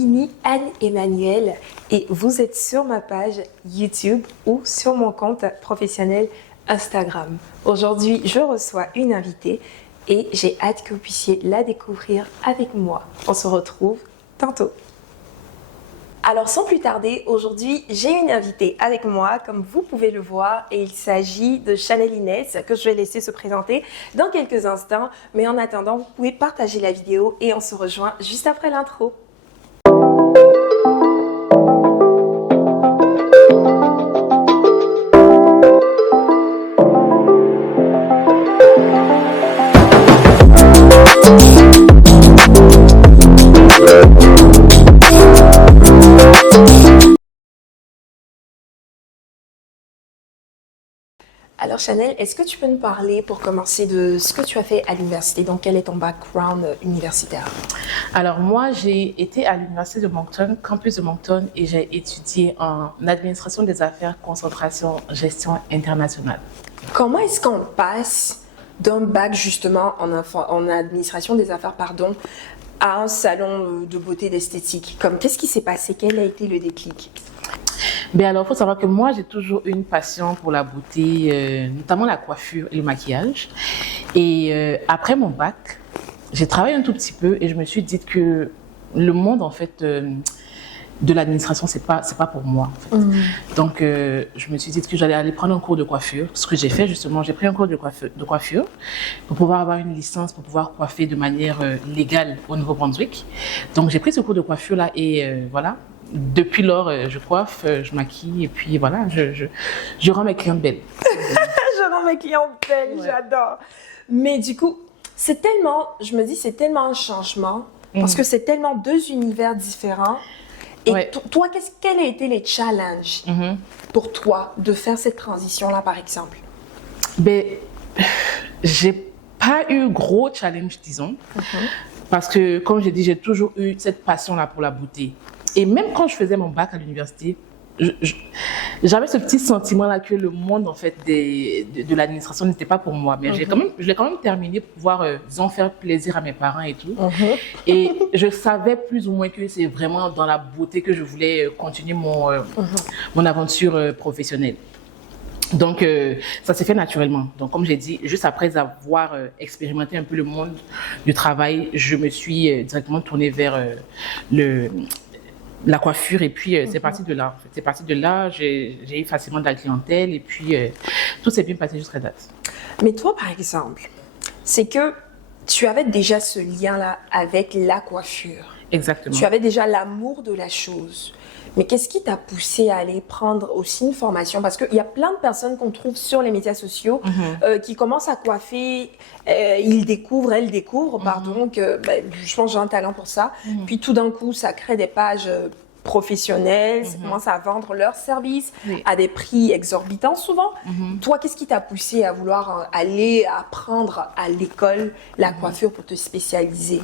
Lini Anne-Emmanuel et vous êtes sur ma page YouTube ou sur mon compte professionnel Instagram. Aujourd'hui, je reçois une invitée et j'ai hâte que vous puissiez la découvrir avec moi. On se retrouve tantôt. Alors sans plus tarder, aujourd'hui j'ai une invitée avec moi, comme vous pouvez le voir, et il s'agit de Chanel Inès, que je vais laisser se présenter dans quelques instants. Mais en attendant, vous pouvez partager la vidéo et on se rejoint juste après l'intro. Alors Chanel, est-ce que tu peux nous parler pour commencer de ce que tu as fait à l'université? Donc quel est ton background universitaire? Alors moi, j'ai été à l'université de Moncton, campus de Moncton, et j'ai étudié en administration des affaires, concentration, gestion internationale. Comment est-ce qu'on passe d'un bac justement en administration des affaires, à un salon de beauté d'esthétique? Qu'est-ce qui s'est passé? Quel a été le déclic? Ben alors, il faut savoir que moi, j'ai toujours eu une passion pour la beauté, notamment la coiffure et le maquillage. Et après mon bac, j'ai travaillé un tout petit peu et je me suis dit que le monde, en fait, de l'administration, c'est pas pour moi. En fait. Donc, je me suis dit que j'allais aller prendre un cours de coiffure. Ce que j'ai fait, justement, j'ai pris un cours de coiffure pour pouvoir avoir une licence, pour pouvoir coiffer de manière légale au Nouveau-Brunswick. Donc, j'ai pris ce cours de coiffure-là et voilà. Depuis lors, je coiffe, je maquille et puis voilà, je rends mes clientes belles. Je rends mes clientes belles, ouais. J'adore. Mais du coup, c'est tellement un changement parce que c'est tellement deux univers différents. Et ouais. Toi, quels ont été les challenges pour toi de faire cette transition-là, par exemple? Ben, j'ai pas eu gros challenge, disons, parce que, comme j'ai dit, j'ai toujours eu cette passion-là pour la beauté. Et même quand je faisais mon bac à l'université, j'avais ce petit sentiment-là que le monde, en fait, de l'administration n'était pas pour moi. Mais je l'ai quand même terminé pour pouvoir, disons, faire plaisir à mes parents et tout. Et je savais plus ou moins que c'est vraiment dans la beauté que je voulais continuer mon aventure professionnelle. Donc, ça s'est fait naturellement. Donc, comme j'ai dit, juste après avoir expérimenté un peu le monde du travail, je me suis directement tournée vers la coiffure et puis c'est parti de là. C'est parti de là, j'ai eu facilement de la clientèle et puis tout s'est bien passé jusqu'à date. Mais toi, par exemple, c'est que tu avais déjà ce lien-là avec la coiffure. Exactement. Tu avais déjà l'amour de la chose. Mais qu'est-ce qui t'a poussé à aller prendre aussi une formation? Parce qu'il y a plein de personnes qu'on trouve sur les médias sociaux qui commencent à coiffer, elles découvrent, que je pense que j'ai un talent pour ça. Puis tout d'un coup, ça crée des pages professionnels, commencent à vendre leurs services à des prix exorbitants souvent. Toi, qu'est-ce qui t'a poussé à vouloir aller apprendre à l'école la coiffure pour te spécialiser?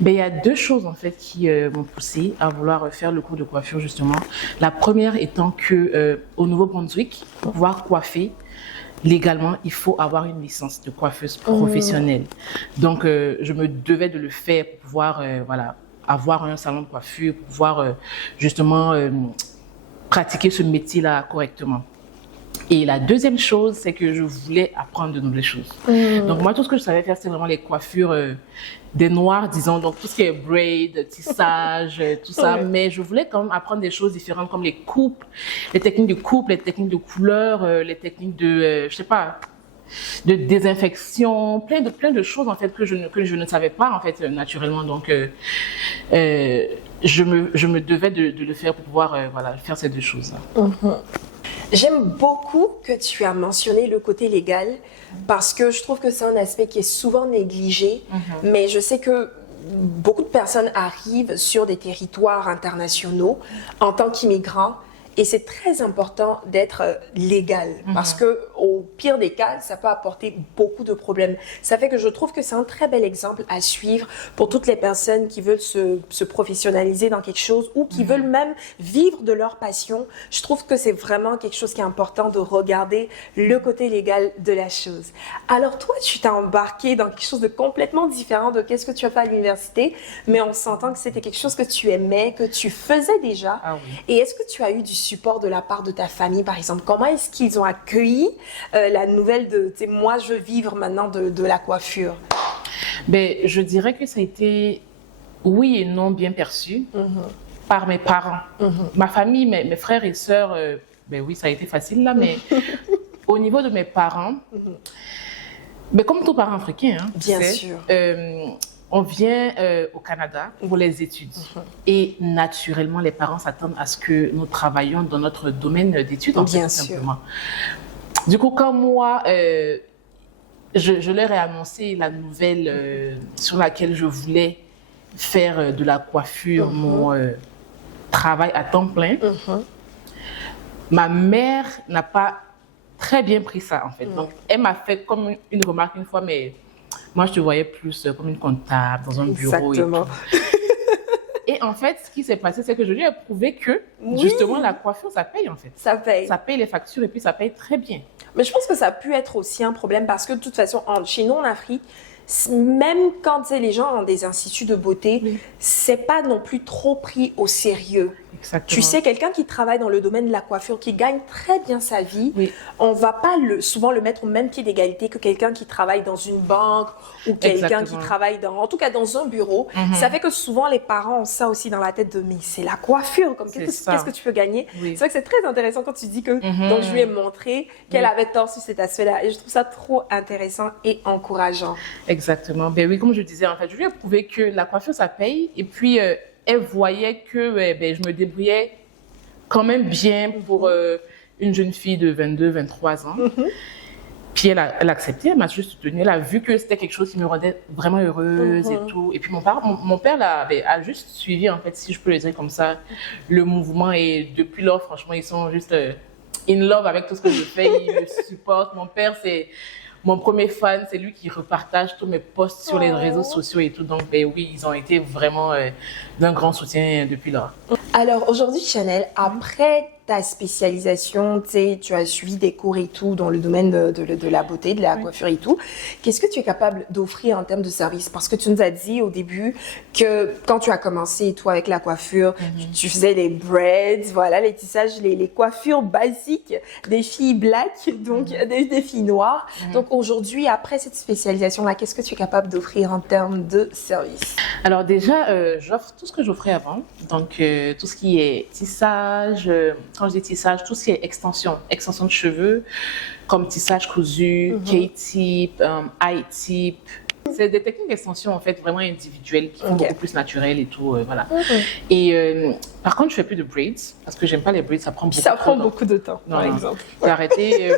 Ben, il y a deux choses en fait qui m'ont poussé à vouloir faire le cours de coiffure justement. La première étant que au Nouveau-Brunswick, pour pouvoir coiffer légalement, il faut avoir une licence de coiffeuse professionnelle. Donc, je me devais de le faire pour pouvoir avoir un salon de coiffure, pour pouvoir justement pratiquer ce métier-là correctement. Et la deuxième chose, c'est que je voulais apprendre de nouvelles choses. Donc moi, tout ce que je savais faire, c'est vraiment les coiffures des noirs, disons, donc tout ce qui est braid, tissage, tout ça. Mais je voulais quand même apprendre des choses différentes comme les coupes, les techniques de coupe, les techniques de couleur, les techniques de, je sais pas, de désinfection, plein de choses en fait que je ne savais pas en fait naturellement. Donc je me devais de le faire pour pouvoir faire ces deux choses-là. J'aime beaucoup que tu as mentionné le côté légal parce que je trouve que c'est un aspect qui est souvent négligé, mais je sais que beaucoup de personnes arrivent sur des territoires internationaux en tant qu'immigrants Et c'est très important d'être légal parce que au pire des cas, ça peut apporter beaucoup de problèmes. Ça fait que je trouve que c'est un très bel exemple à suivre pour toutes les personnes qui veulent se professionnaliser dans quelque chose ou qui veulent même vivre de leur passion. Je trouve que c'est vraiment quelque chose qui est important de regarder le côté légal de la chose. Alors toi, tu t'es embarqué dans quelque chose de complètement différent de qu'est-ce que tu as fait à l'université, mais on s'entend que c'était quelque chose que tu aimais, que tu faisais déjà. Ah oui. Et est-ce que tu as eu du support de la part de ta famille, par exemple? Comment est-ce qu'ils ont accueilli la nouvelle de, tu sais, moi, je veux vivre maintenant de la coiffure? Ben, je dirais que ça a été, oui et non, bien perçu par mes parents. Ma famille, mes frères et sœurs, ben oui, ça a été facile là, mais au niveau de mes parents, ben, comme tout parent africain, hein, Bien tu sais, sûr. on vient au Canada pour les études. Et naturellement, les parents s'attendent à ce que nous travaillions dans notre domaine d'études, en fait, Bien tout sûr. simplement. Du coup, quand moi, je leur ai annoncé la nouvelle sur laquelle je voulais faire de la coiffure mon travail à temps plein, ma mère n'a pas très bien pris ça, en fait. Donc, elle m'a fait comme une remarque une fois, mais moi, je te voyais plus comme une comptable dans un bureau. Exactement. Et tout. Et en fait, ce qui s'est passé, c'est que je lui ai prouvé que, justement, la coiffure, ça paye, en fait. Ça paye. Ça paye les factures et puis ça paye très bien. Mais je pense que ça a pu être aussi un problème parce que de toute façon, chez nous en Afrique, même quand tu sais, les gens ont des instituts de beauté, c'est pas non plus trop pris au sérieux. Exactement. Tu sais, quelqu'un qui travaille dans le domaine de la coiffure, qui gagne très bien sa vie, on va pas souvent le mettre au même pied d'égalité que quelqu'un qui travaille dans une banque ou quelqu'un qui travaille en tout cas dans un bureau. Ça fait que souvent les parents ont ça aussi dans la tête de mais c'est la coiffure, comme qu'est-ce que tu peux gagner. C'est vrai que c'est très intéressant quand tu dis que donc je lui ai montré qu'elle avait tort sur cet aspect-là et je trouve ça trop intéressant et encourageant. Exactement. Ben oui, comme je disais, en fait, je lui ai prouvé que la coiffure, ça paye. Et puis, elle voyait que ben, je me débrouillais quand même bien pour une jeune fille de 22, 23 ans. Puis, elle a accepté, elle m'a juste soutenue. Elle a vu que c'était quelque chose qui me rendait vraiment heureuse et tout. Et puis, mon père a juste suivi, en fait, si je peux le dire comme ça, le mouvement. Et depuis lors, franchement, ils sont juste in love avec tout ce que je fais. Ils me supportent. Mon père, c'est mon premier fan, c'est lui qui repartage tous mes posts sur les réseaux sociaux et tout. Donc, ben oui, ils ont été vraiment d'un grand soutien depuis lors. Alors, aujourd'hui, Chanel, après ta spécialisation, tu as suivi des cours et tout dans le domaine de la beauté, de la coiffure et tout. Qu'est-ce que tu es capable d'offrir en termes de service? Parce que tu nous as dit au début que quand tu as commencé, toi, avec la coiffure, tu faisais les braids, voilà, les tissages, les coiffures basiques des filles black, donc des filles noires. Donc aujourd'hui, après cette spécialisation-là, qu'est-ce que tu es capable d'offrir en termes de service? Alors déjà, j'offre tout ce que j'offrais avant. Donc, tout ce qui est tissage, quand je dis tissage, tout ce qui est extension de cheveux, comme tissage cousu, K-tip, I-tip. C'est des techniques d'extension en fait vraiment individuelles qui sont beaucoup plus naturelles et tout, voilà. Et par contre, je fais plus de braids parce que j'aime pas les braids, ça prend beaucoup de temps, par exemple. J'ai arrêté.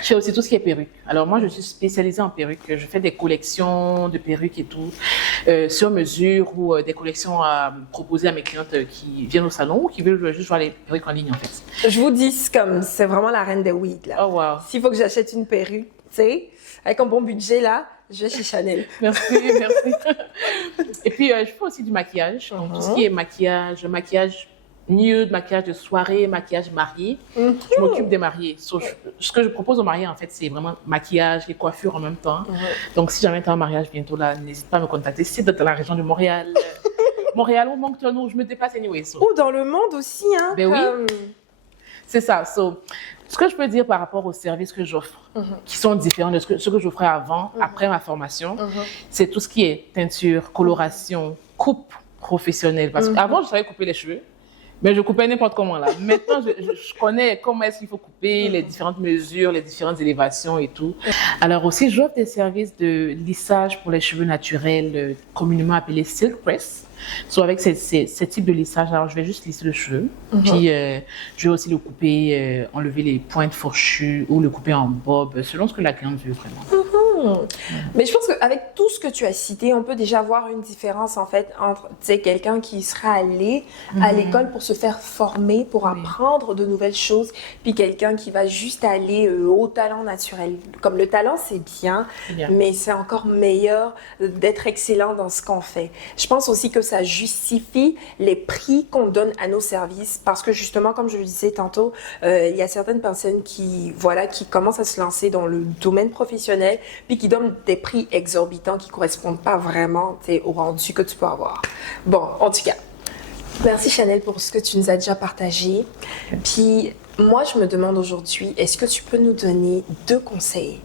Je fais aussi tout ce qui est perruque. Alors moi, je suis spécialisée en perruque. Je fais des collections de perruques et tout, sur mesure ou des collections à proposer à mes clientes qui viennent au salon ou qui veulent juste voir les perruques en ligne en fait. Je vous dis, c'est vraiment la reine des wigs là. Oh wow. S'il faut que j'achète une perruque, tu sais, avec un bon budget là, je vais chez Chanel. Merci, merci. Et puis, je fais aussi du maquillage. Donc, tout ce qui est maquillage nude, maquillage de soirée, maquillage marié. Je m'occupe des mariés. Ce que je propose aux mariés, en fait, c'est vraiment maquillage et coiffure en même temps. Donc, si jamais tu as un mariage bientôt, là, n'hésite pas à me contacter. Si tu es dans la région de Montréal, Montréal ou Moncton, où je me déplace anyway. Ou dans le monde aussi, hein. Ben oui. C'est ça. Ce que je peux dire par rapport aux services que j'offre, qui sont différents de ce que j'offrais avant, après ma formation, c'est tout ce qui est teinture, coloration, coupe professionnelle. Parce qu'avant, je savais couper les cheveux, mais je coupais n'importe comment là. Maintenant, je connais comment est-ce qu'il faut couper, les différentes mesures, les différentes élévations et tout. Alors aussi, j'offre des services de lissage pour les cheveux naturels, communément appelés silk press. Avec ce type de lissage, alors je vais juste lisser le cheveu, puis je vais aussi le couper, enlever les pointes fourchues ou le couper en bob, selon ce que la cliente veut vraiment. Mais je pense qu'avec tout ce que tu as cité, on peut déjà voir une différence en fait entre quelqu'un qui sera allé à l'école pour se faire former, pour apprendre de nouvelles choses, puis quelqu'un qui va juste aller au talent naturel. Comme le talent, c'est bien, mais c'est encore meilleur d'être excellent dans ce qu'on fait. Je pense aussi que ça justifie les prix qu'on donne à nos services parce que justement, comme je le disais tantôt, il y a certaines personnes qui commencent à se lancer dans le domaine professionnel puis qui donnent des prix exorbitants qui correspondent pas vraiment au rendu que tu peux avoir. Bon, en tout cas, merci Chanel pour ce que tu nous as déjà partagé. Puis moi, je me demande aujourd'hui, est-ce que tu peux nous donner 2 conseils?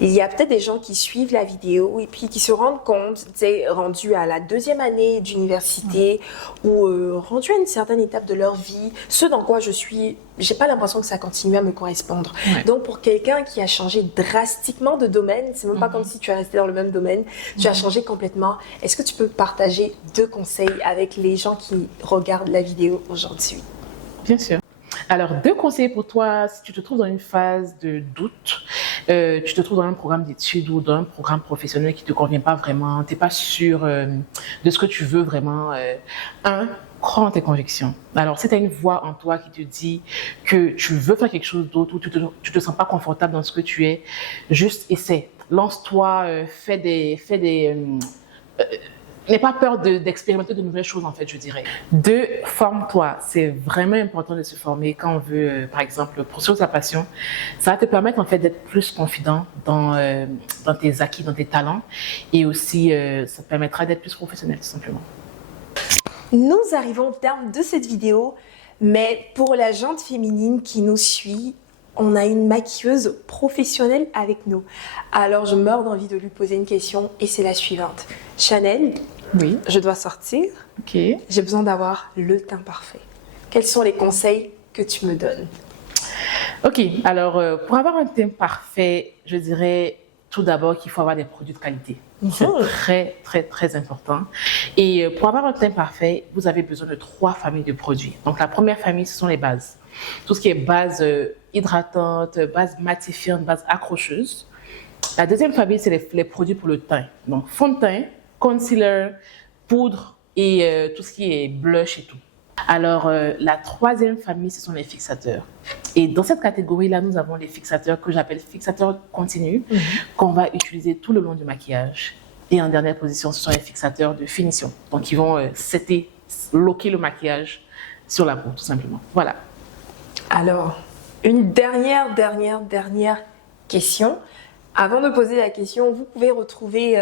Il y a peut-être des gens qui suivent la vidéo et puis qui se rendent compte, rendus à la 2e année d'université ou rendus à une certaine étape de leur vie, ce dans quoi j'ai pas l'impression que ça continue à me correspondre. Donc, pour quelqu'un qui a changé drastiquement de domaine, c'est même pas comme si tu es resté dans le même domaine, tu as changé complètement. Est-ce que tu peux partager 2 conseils avec les gens qui regardent la vidéo aujourd'hui? Bien sûr. Alors, 2 conseils pour toi, si tu te trouves dans une phase de doute, tu te trouves dans un programme d'études ou dans un programme professionnel qui ne te convient pas vraiment, tu n'es pas sûr de ce que tu veux vraiment. Crois en tes convictions. Alors, si tu as une voix en toi qui te dit que tu veux faire quelque chose d'autre ou tu te sens pas confortable dans ce que tu es, juste essaie. Lance-toi, n'aie pas peur d'expérimenter de nouvelles choses, en fait, je dirais. 2, forme-toi. C'est vraiment important de se former quand on veut, par exemple, poursuivre sa passion. Ça va te permettre, en fait, d'être plus confident dans tes acquis, dans tes talents. Et aussi, ça te permettra d'être plus professionnel, tout simplement. Nous arrivons au terme de cette vidéo, mais pour la gente féminine qui nous suit, on a une maquilleuse professionnelle avec nous. Alors, je meurs d'envie de lui poser une question et c'est la suivante. Chanel, oui. Je dois sortir. Ok. J'ai besoin d'avoir le teint parfait. Quels sont les conseils que tu me donnes? Ok, alors pour avoir un teint parfait, je dirais tout d'abord qu'il faut avoir des produits de qualité. C'est très, très, très important. Et pour avoir un teint parfait, vous avez besoin de 3 familles de produits. Donc, la première famille, ce sont les bases. Tout ce qui est base hydratante, base matifiante, base accrocheuse. La deuxième famille, c'est les produits pour le teint. Donc, fond de teint, concealer, poudre et tout ce qui est blush et tout. Alors, la 3e famille, ce sont les fixateurs. Et dans cette catégorie-là, nous avons les fixateurs que j'appelle fixateurs continus, qu'on va utiliser tout le long du maquillage. Et en dernière position, ce sont les fixateurs de finition. Donc, ils vont loquer le maquillage sur la peau, tout simplement. Voilà. Alors, une dernière question. Avant de poser la question, vous pouvez retrouver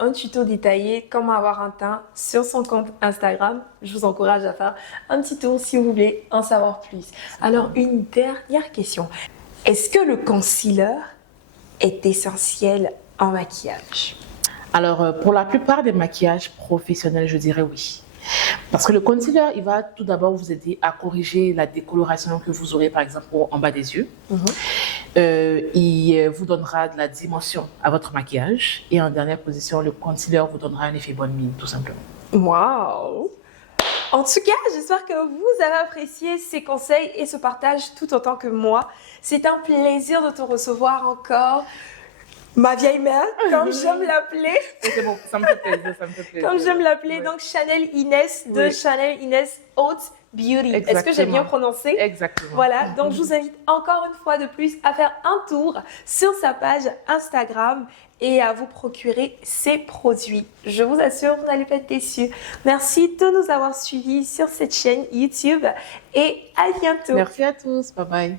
un tuto détaillé comment avoir un teint sur son compte Instagram. Je vous encourage à faire un petit tour si vous voulez en savoir plus. Alors, une dernière question. Est-ce que le concealer est essentiel en maquillage? Alors, pour la plupart des maquillages professionnels, je dirais oui. Parce que le concealer, il va tout d'abord vous aider à corriger la décoloration que vous aurez, par exemple, en bas des yeux. Il vous donnera de la dimension à votre maquillage. Et en dernière position, le concealer vous donnera un effet bonne mine, tout simplement. Waouh! En tout cas, j'espère que vous avez apprécié ces conseils et ce partage tout autant que moi. C'est un plaisir de te recevoir encore. Ma vieille mère, comme j'aime l'appeler. C'est bon, ça me fait plaisir, ça me fait plaisir. Comme j'aime l'appeler, donc Chanel Inès de Chanel Inès Haute Beauty. Exactement. Est-ce que j'ai bien prononcé? Exactement. Voilà, donc je vous invite encore une fois de plus à faire un tour sur sa page Instagram et à vous procurer ses produits. Je vous assure, vous n'allez pas être déçus. Merci de nous avoir suivis sur cette chaîne YouTube et à bientôt. Merci à tous, bye bye.